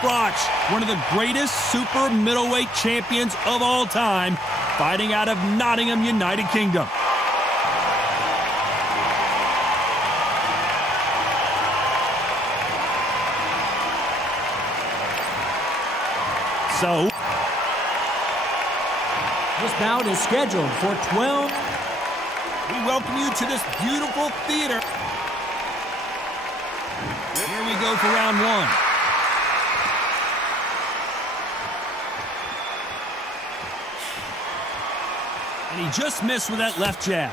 Froch, one of the greatest super middleweight champions of all time, fighting out of Nottingham, United Kingdom. So, this bout is scheduled for 12. We welcome you to this beautiful theater. Here we go for round one. And he just missed with that left jab.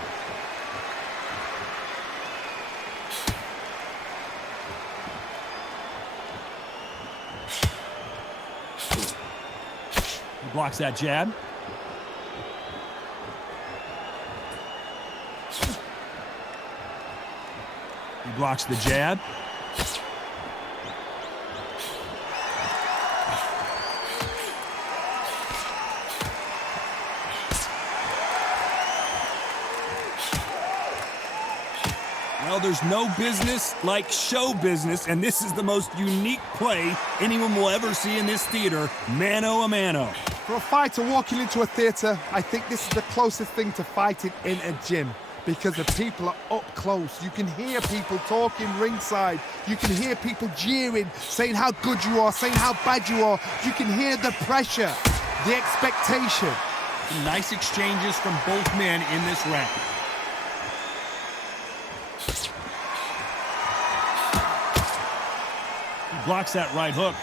He blocks that jab. He blocks the jab. Well, there's no business like show business, and this is the most unique play anyone will ever see in this theater, mano-a-mano. For a fighter walking into a theater, I think this is the closest thing to fighting in a gym, because the people are up close. You can hear people talking ringside. You can hear people jeering, saying how good you are, saying how bad you are. You can hear the pressure, the expectation. Some nice exchanges from both men in this round. He blocks that right hook.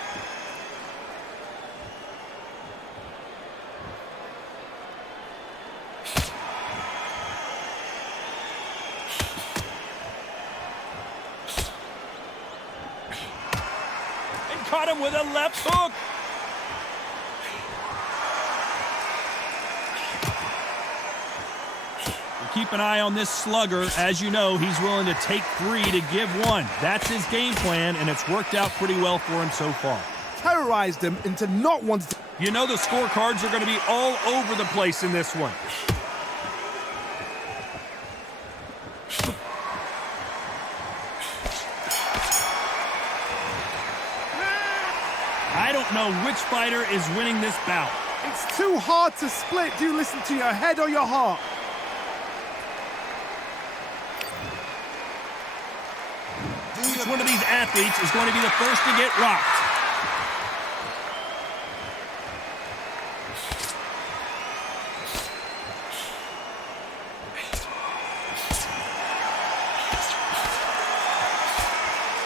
Caught him with a left hook. We'll keep an eye on this slugger. As you know, he's willing to take 3 to give 1. That's his game plan, and it's worked out pretty well for him so far. Terrorized him into not wanting to... You know the scorecards are going to be all over the place in this one. I don't know which fighter is winning this bout. It's too hard to split. Do you listen to your head or your heart? Which one of these athletes is going to be the first to get rocked?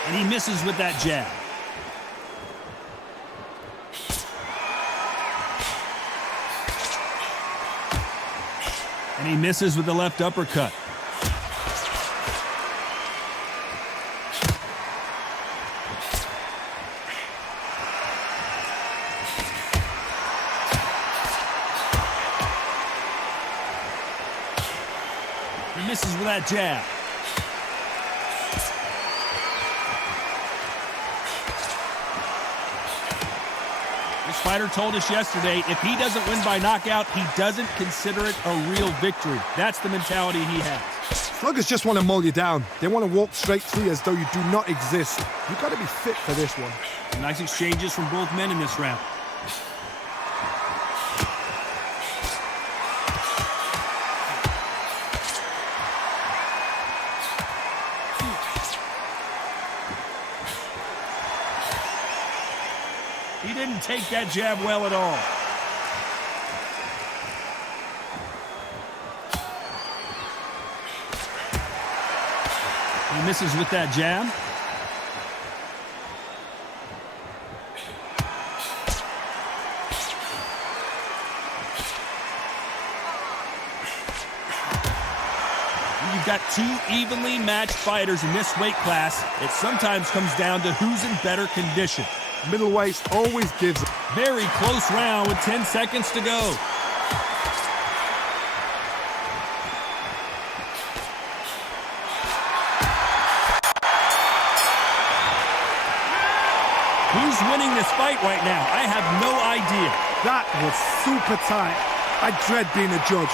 And he misses with that jab. And he misses with the left uppercut. He misses with that jab. This fighter told us yesterday, if he doesn't win by knockout, he doesn't consider it a real victory. That's the mentality he has. Sluggers just want to mull you down. They want to walk straight through you as though you do not exist. You've got to be fit for this one. Nice exchanges from both men in this round. He didn't take that jab well at all. He misses with that jab. You've got 2 evenly matched fighters in this weight class. It sometimes comes down to who's in better condition. Middleweights always gives. Very close round with 10 seconds to go. Who's winning this fight right now? I have no idea. That was super tight. I dread being a judge.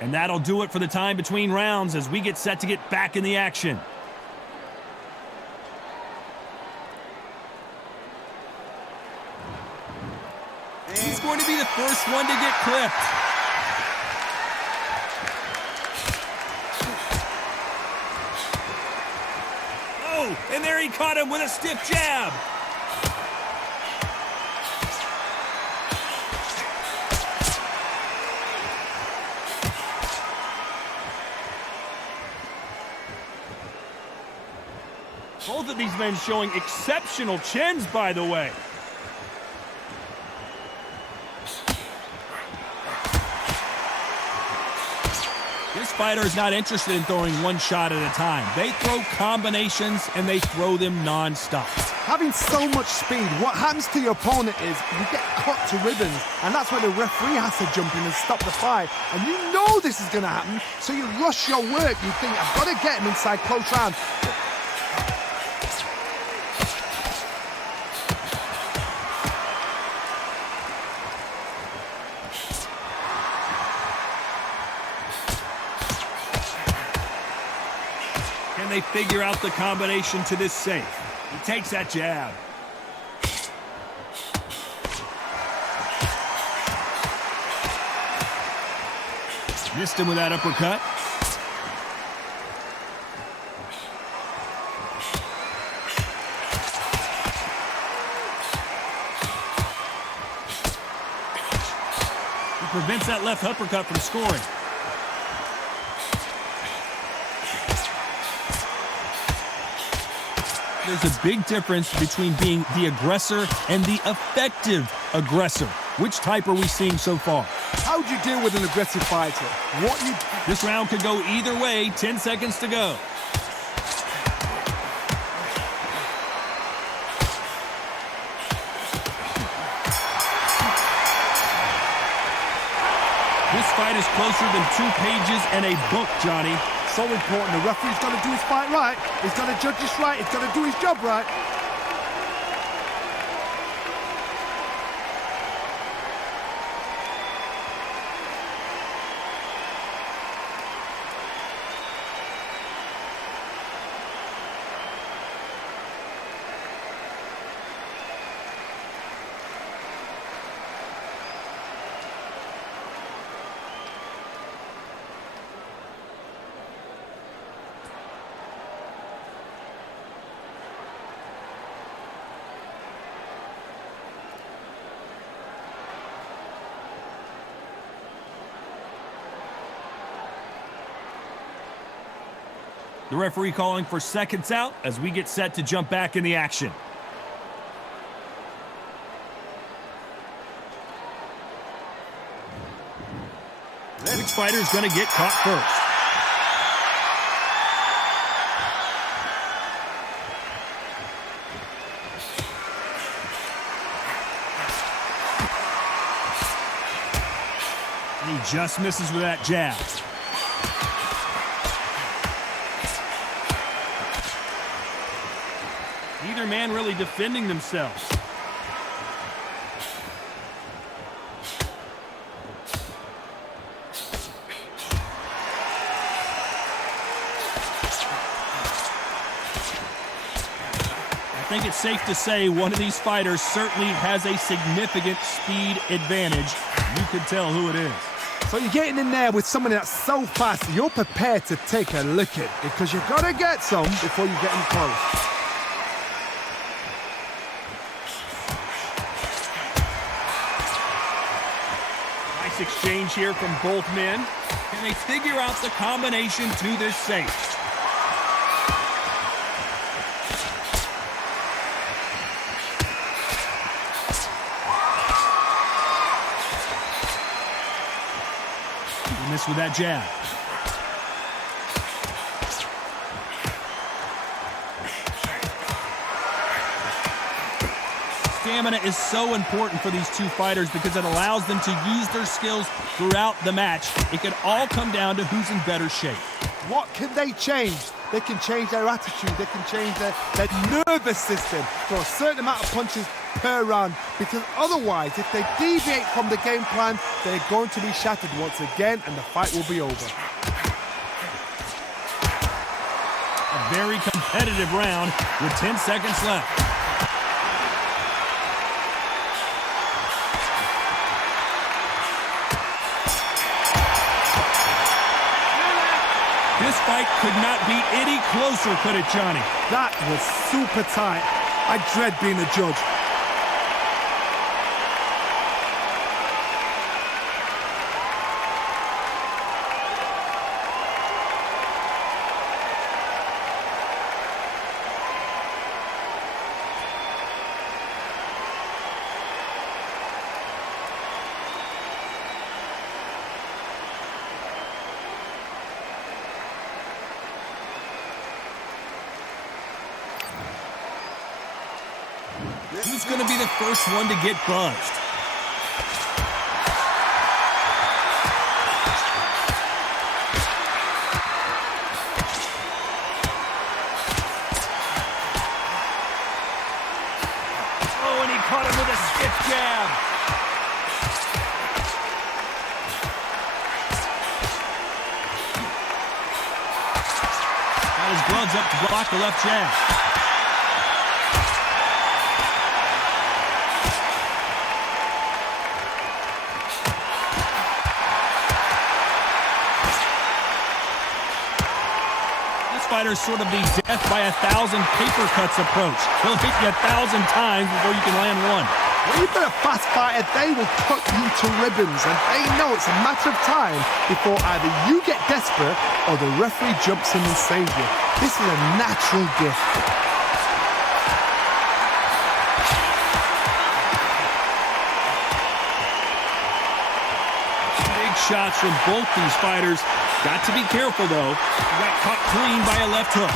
And that'll do it for the time between rounds as we get set to get back in the action. He's going to be the first one to get clipped. Oh, and there he caught him with a stiff jab. Both of these men showing exceptional chins, by the way. This fighter is not interested in throwing one shot at a time. They throw combinations, and they throw them non-stop. Having so much speed, what happens to your opponent is you get cut to ribbons, and that's why the referee has to jump in and stop the fight. And you know this is going to happen, so you rush your work. You think, I've got to get him inside close round. Can they figure out the combination to this safe? He takes that jab. Missed him with that uppercut. He prevents that left uppercut from scoring. There's a big difference between being the aggressor and the effective aggressor. Which type are we seeing so far? How do you deal with an aggressive fighter? This round could go either way. 10 seconds to go. This fight is closer than 2 pages and a book, Johnny. So important. The referee's got to do his fight right. He's got to judge this right. He's got to do his job right. The referee calling for seconds out as we get set to jump back in the action. Which fighter is going to get caught first? And he just misses with that jab. Neither man really defending themselves. I think it's safe to say one of these fighters certainly has a significant speed advantage. You can tell who it is. So you're getting in there with someone that's so fast, you're prepared to take a licking because you've got to get some before you get in close. Nice exchange here from both men. Can they figure out the combination to this safe? He missed with that jab. Stamina is so important for these two fighters because it allows them to use their skills throughout the match. It could all come down to who's in better shape. What can they change? they can change their attitude, they can change their nervous system for a certain amount of punches per round, because otherwise, if they deviate from the game plan, they're going to be shattered once again and the fight will be over. A very competitive round with 10 seconds left. This fight could not be any closer, could it, Johnny? That was super tight. I dread being a judge. Who's going to be the first one to get buzzed? Oh, and he caught him with a stiff jab. Got his gloves up to block the left jab. Fighter's sort of the death by 1,000 paper cuts approach. He'll hit you 1,000 times before you can land one. When you've got a fast fighter, they will cut you to ribbons, and they know it's a matter of time before either you get desperate or the referee jumps in and saves you. This is a natural gift. Big shots from both these fighters. Got to be careful, though. Got caught clean by a left hook.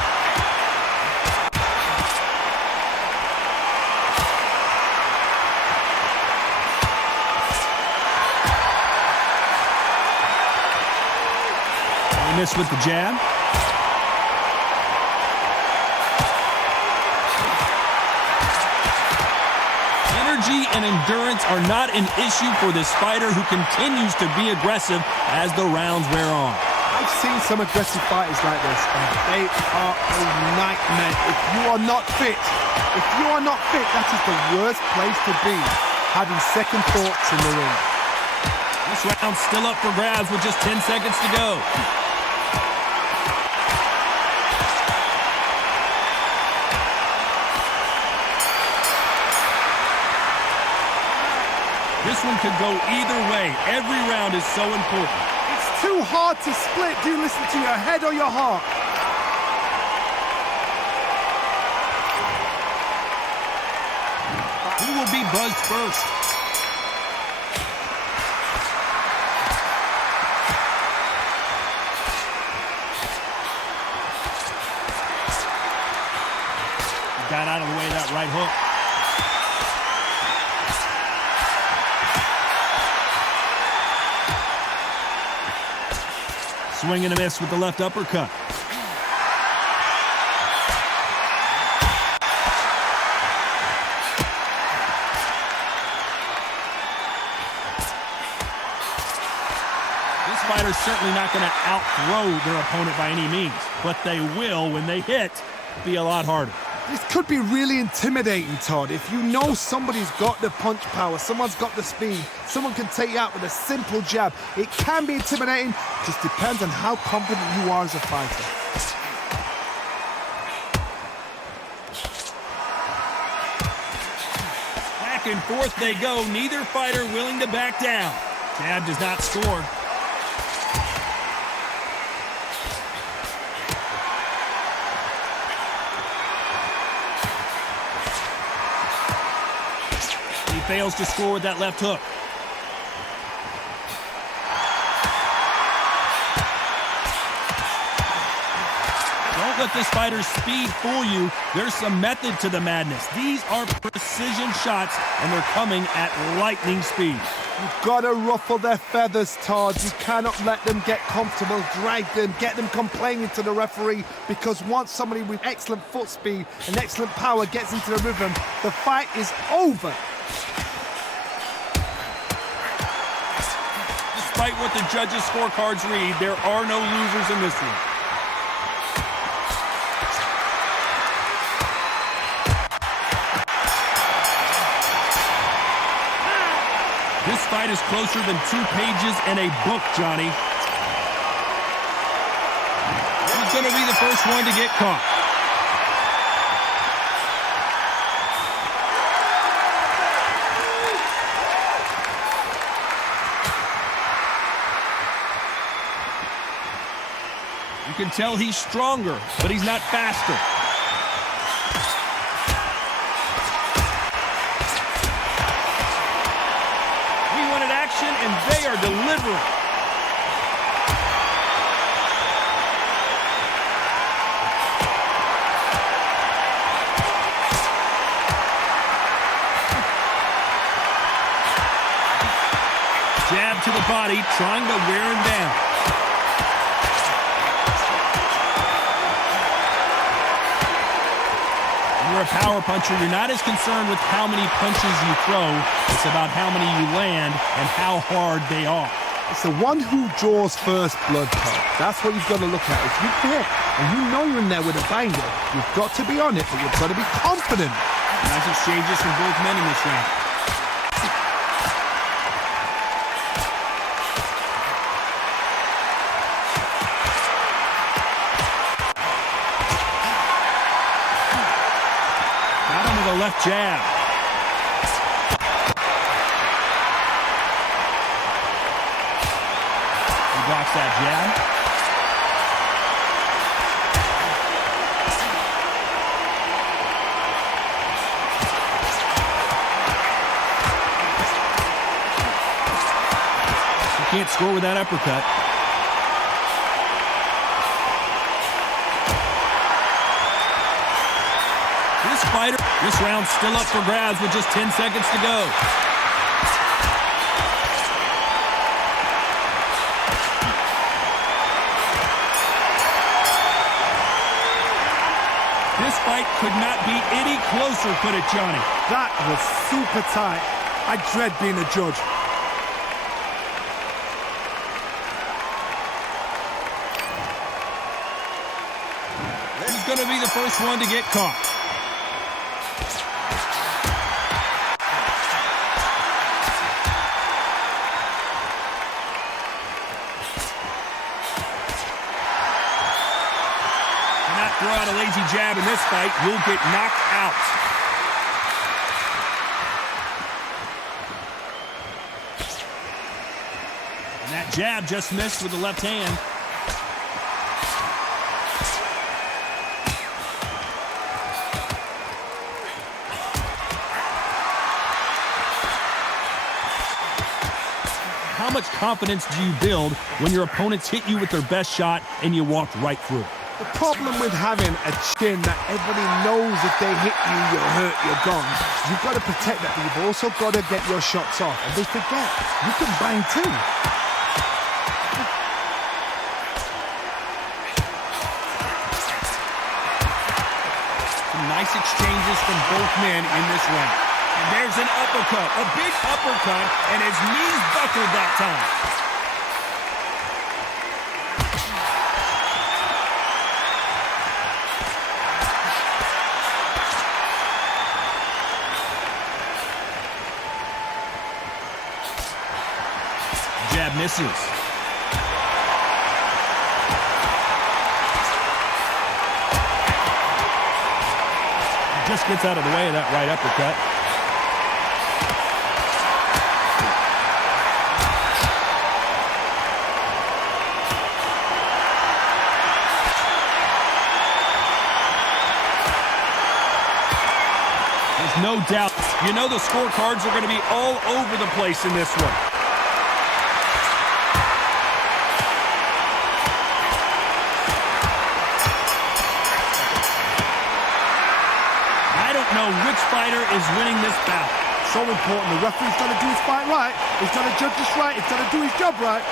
He missed with the jab. Energy and endurance are not an issue for this fighter, who continues to be aggressive as the rounds wear on. I've seen some aggressive fighters like this, and they are a nightmare. If you are not fit, that is the worst place to be, having second thoughts in the ring. This round's still up for grabs with just 10 seconds to go. This one could go either way. Every round is so important. It's too hard to split. Do you listen to your head or your heart? Who will be buzzed first? He got out of the way of that right hook. Swing and a miss with the left uppercut. This fighter's certainly not going to outthrow their opponent by any means, but they will, when they hit, be a lot harder. This could be really intimidating, Todd. If you know somebody's got the punch power, someone's got the speed, someone can take you out with a simple jab. It can be intimidating, just depends on how confident you are as a fighter. Back and forth they go, neither fighter willing to back down. Jab does not score. Fails to score with that left hook. Don't let this fighter's speed fool you. There's some method to the madness. These are precision shots, and they're coming at lightning speed. You've got to ruffle their feathers, Todd. You cannot let them get comfortable, drag them, get them complaining to the referee, because once somebody with excellent foot speed and excellent power gets into the rhythm, the fight is over. Despite what the judges' scorecards read, there are no losers in this one. This fight is closer than 2 pages in a book, Johnny. He's going to be the first one to get caught. You can tell he's stronger, but he's not faster. And they are delivering. Jab to the body, trying to wear him down. When you're a power puncher, you're not as concerned with how many punches you throw. It's about how many you land and how hard they are. It's the one who draws first blood, Todd. That's what you've got to look at. If you hit and you know you're in there with a banger, you've got to be on it, but you've got to be confident. Nice exchanges from both men in this round. Got him with a left jab. Blocks that jab. You can't score with that uppercut. This round's still up for grabs with just 10 seconds to go. This fight could not be any closer, put it, Johnny. That was super tight. I dread being a judge. He's going to be the first one to get caught. Throw out a lazy jab in this fight, you'll get knocked out. And that jab just missed with the left hand. How much confidence do you build when your opponents hit you with their best shot and you walked right through? The problem with having a chin that everybody knows if they hit you, you're hurt, you're gone. You've got to protect that, but you've also got to get your shots off. And they forget, you can bang too. Some nice exchanges from both men in this round. And there's an uppercut, a big uppercut, and his knees buckled that time. Jab misses. Just gets out of the way of that right uppercut. There's no doubt. You know the scorecards are going to be all over the place in this one. fighter is winning this bout? So important. The referee's got to do his fight right. He's got to judge this right. He's got to do his job right.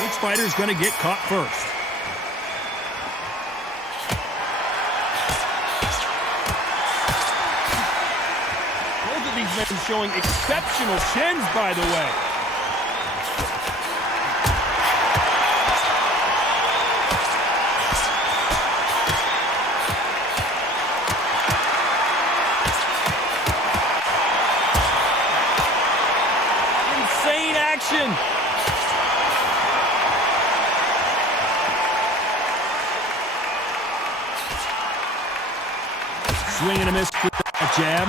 Which fighter is going to get caught first? Both of these men showing exceptional chins, by the way. Insane action. Swing and a miss with a jab.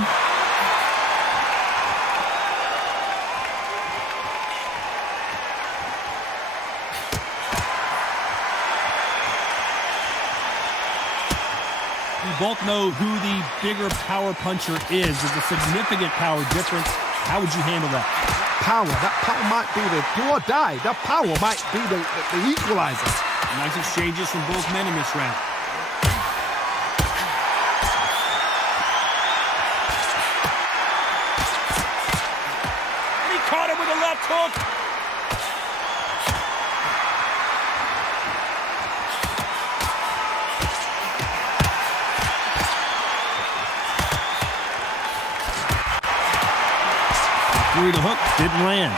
We both know who the bigger power puncher is. There's a significant power difference. How would you handle that? That power might be the do or die. That power might be the equalizer. Nice exchanges from both men in this round. Caught him with a left hook. Threw the hook, didn't land.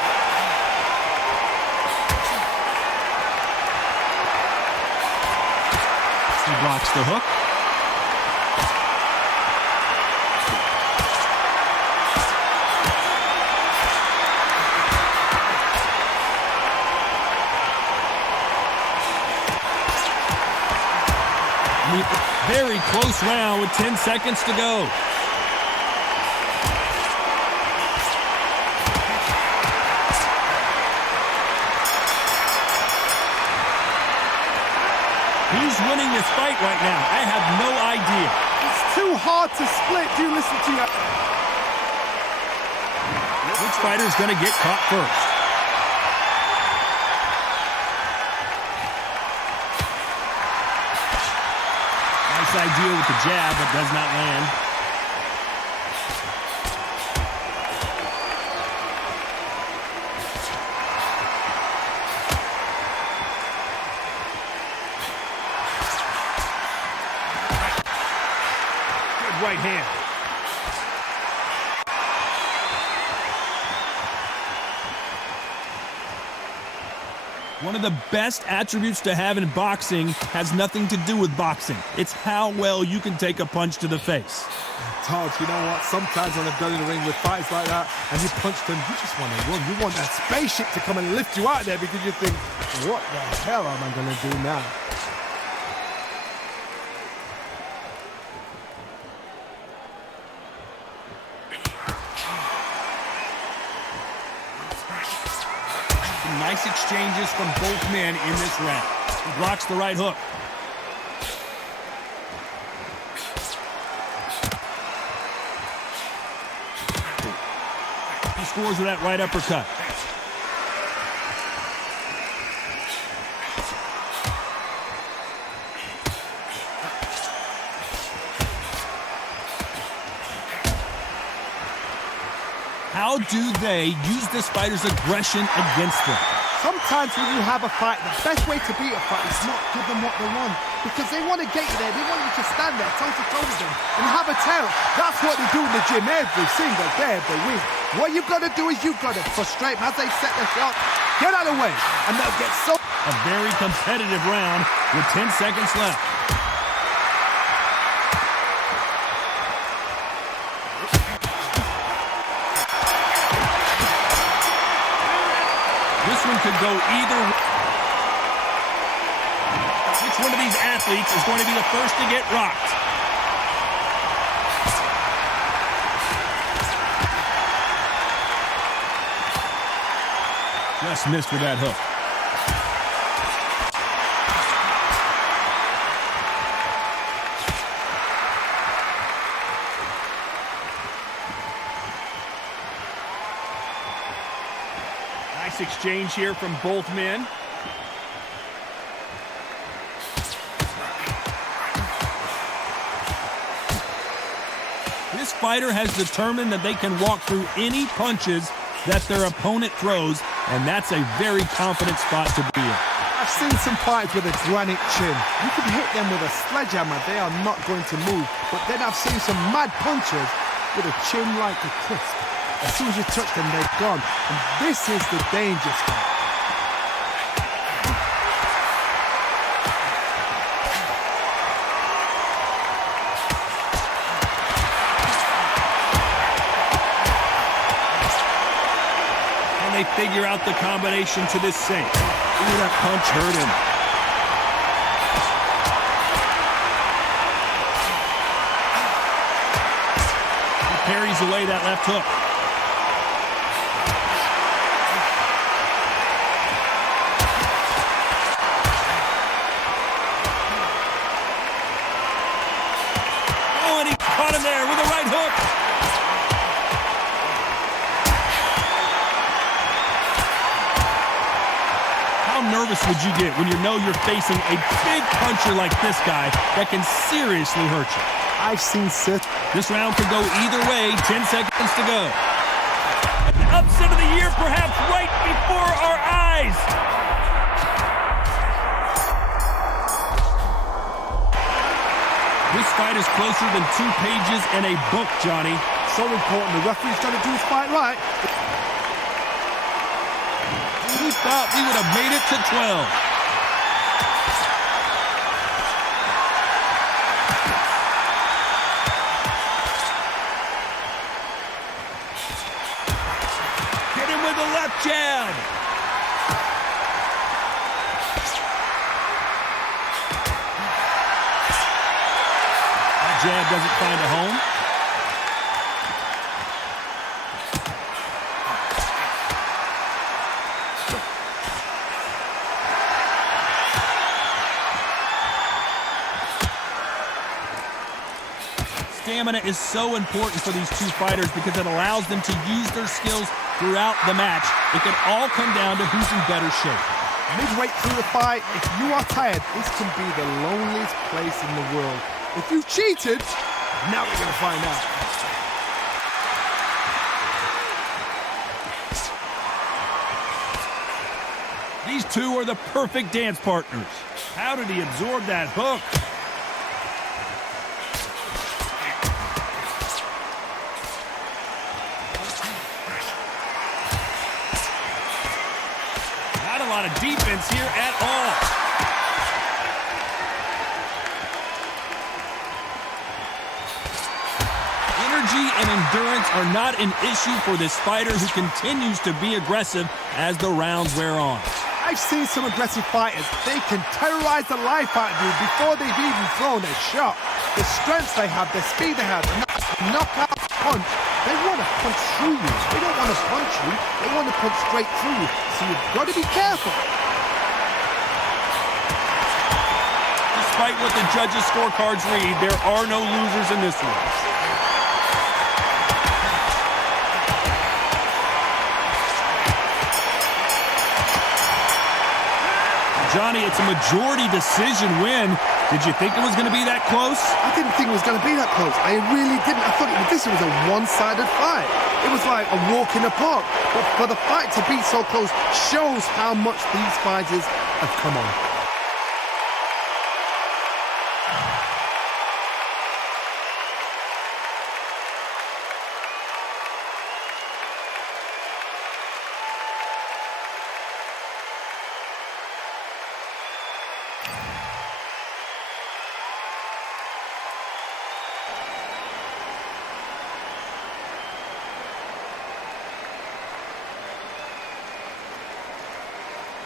He blocks the hook. Very close round with 10 seconds to go. Who's winning this fight right now? I have no idea. It's too hard to split. Do listen to you. Which fighter is going to get caught first? Idea with the jab, but does not land. Good right hand. One of the best attributes to have in boxing has nothing to do with boxing. It's how well you can take a punch to the face. Todd, you know what? Sometimes when I've done in the ring with fights like that and you punch them, you just want to run. You want that spaceship to come and lift you out there because you think, what the hell am I going to do now? Nice exchanges from both men in this round. He blocks the right hook. He scores with that right uppercut. How do they use this fighter's aggression against them? Sometimes when you have a fight, the best way to beat a fight is not give them what they want. Because they want to get you there. They want you to stand there toe-to-toe with them and have a tell. That's what they do in the gym every single day of the week. What you've got to do is you've got to frustrate them as they set their shot. Get out of the way, and they'll get so... A very competitive round with 10 seconds left. This one could go either way. Which one of these athletes is going to be the first to get rocked? Just missed with that hook. Nice exchange here from both men. This fighter has determined that they can walk through any punches that their opponent throws, and that's a very confident spot to be in. I've seen some fighters with a granite chin. You can hit them with a sledgehammer, they are not going to move. But then I've seen some mad punchers with a chin like a crisp. As soon as you touch them, they're gone. And this is the danger spot. And they figure out the combination to this sink. Ooh, that punch hurt him. He parries away that left hook. Oh, and he caught him there with a right hook. How nervous would you get when you know you're facing a big puncher like this guy that can seriously hurt you? I've seen Sith. This round could go either way. 10 seconds to go. The upset of the year perhaps right before our eyes. This fight is closer than 2 pages in a book, Johnny. So important. The referee's trying to do his fight right. Who thought we would have made it to 12? Hit him with the left jab. That jab doesn't find a home. Stamina is so important for these two fighters because it allows them to use their skills throughout the match. It can all come down to who's in better shape. Midway through the fight, if you are tired, this can be the loneliest place in the world. If you cheated, now we're going to find out. These two are the perfect dance partners. How did he absorb that hook? Not a lot of defense here at all. Energy and endurance are not an issue for this fighter who continues to be aggressive as the rounds wear on. I've seen some aggressive fighters. They can terrorize the life out of you before they've even thrown a shot. The strength they have, the speed they have, knockout punch. They want to punch through you. They don't want to punch you. They want to punch straight through you. So you've got to be careful. Despite what the judges' scorecards read, there are no losers in this one. Johnny, it's a majority decision win. Did you think it was going to be that close? I didn't think it was going to be that close. I really didn't. I thought this was a one-sided fight. It was like a walk in the park. But for the fight to be so close shows how much these fighters have come on.